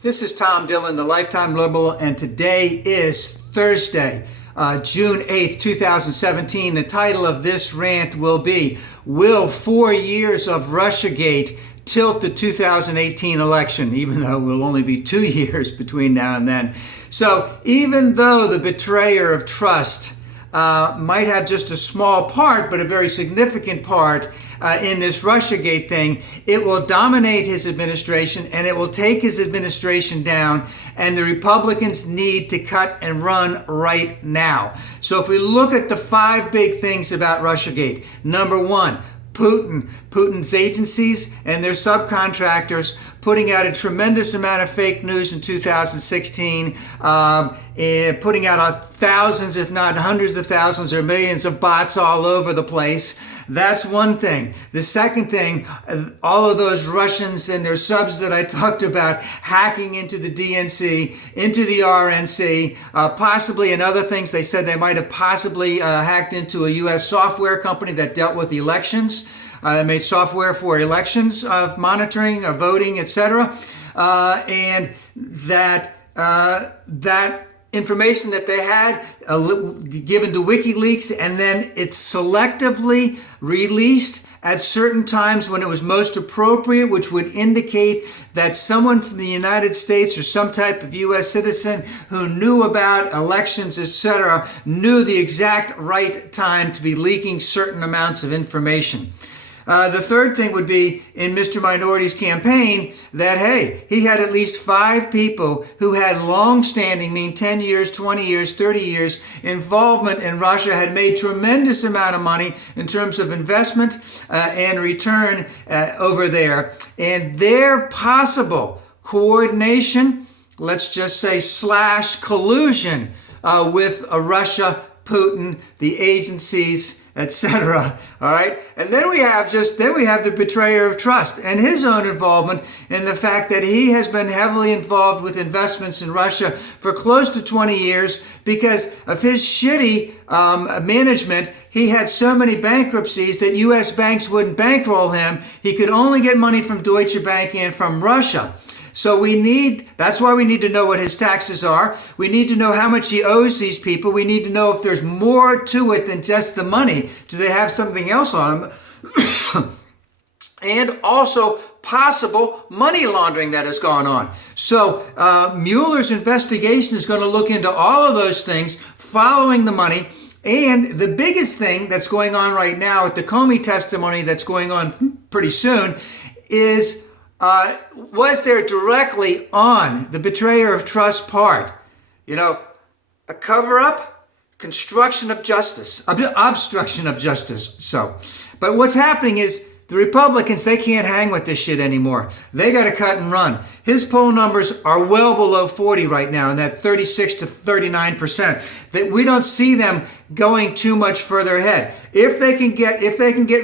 This is Tom Dillon, the Lifetime Liberal, and today is Thursday, June 8th, 2017. The title of this rant will be, Will 4 years of RussiaGate tilt the 2018 election, even though it will only be 2 years between now and then. So even though the betrayer of trust might have just a small part, but a very significant part in this RussiaGate thing, it will dominate his administration and it will take his administration down, and the Republicans need to cut and run right now. So if we look at the 5 big things about RussiaGate, number 1, Putin's agencies and their subcontractors putting out a tremendous amount of fake news in 2016, putting out thousands, if not hundreds of thousands or millions of bots all over the place. That's one thing. The second thing, all of those Russians and their subs that I talked about hacking into the DNC, into the RNC, possibly in other things. They said they might have possibly hacked into a U.S. software company that dealt with elections. They made software for elections, monitoring, voting, etc. And that information that they had given to WikiLeaks, and then it's selectively released at certain times when it was most appropriate, which would indicate that someone from the United States or some type of U.S. citizen who knew about elections, etc., knew the exact right time to be leaking certain amounts of information. The third thing would be in Mr. Minority's campaign that, hey, he had at least 5 people who had long-standing, 10 years, 20 years, 30 years involvement in Russia, had made tremendous amount of money in terms of investment and return over there. And their possible coordination, let's just say / collusion with Russia, Putin, the agencies, etc. All right, and then we have the betrayer of trust and his own involvement in the fact that he has been heavily involved with investments in Russia for close to 20 years because of his shitty management. He had so many bankruptcies that U.S. banks wouldn't bankroll him. He could only get money from Deutsche Bank and from Russia. So that's why we need to know what his taxes are. We need to know how much he owes these people. We need to know if there's more to it than just the money. Do they have something else on them? And also possible money laundering that has gone on. So Mueller's investigation is going to look into all of those things, following the money. And the biggest thing that's going on right now with the Comey testimony that's going on pretty soon is, was there directly on the betrayer of trust part, a cover-up, obstruction of justice. So, but what's happening is the Republicans, they can't hang with this shit anymore. They got to cut and run. His poll numbers are well below 40 right now, in that 36 to 39%. That we don't see them going too much further ahead. If they can get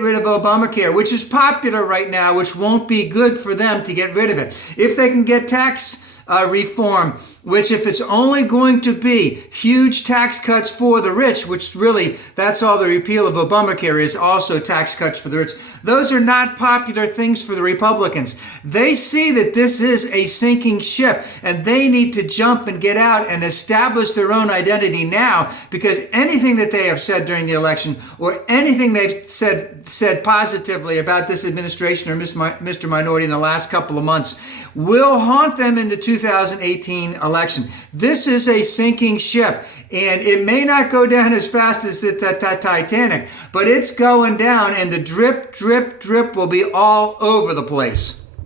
rid of Obamacare, which is popular right now, which won't be good for them to get rid of it. If they can get tax reform, which if it's only going to be huge tax cuts for the rich, which really that's all the repeal of Obamacare is, also tax cuts for the rich. Those are not popular things for the Republicans. They see that this is a sinking ship and they need to jump and get out and establish their own identity now, because anything that they have said during the election or anything they've said positively about this administration or Mr. Minority in the last couple of months will haunt them in the 2018 election. This is a sinking ship, and it may not go down as fast as the Titanic, but it's going down, and the drip, drip, drip will be all over the place.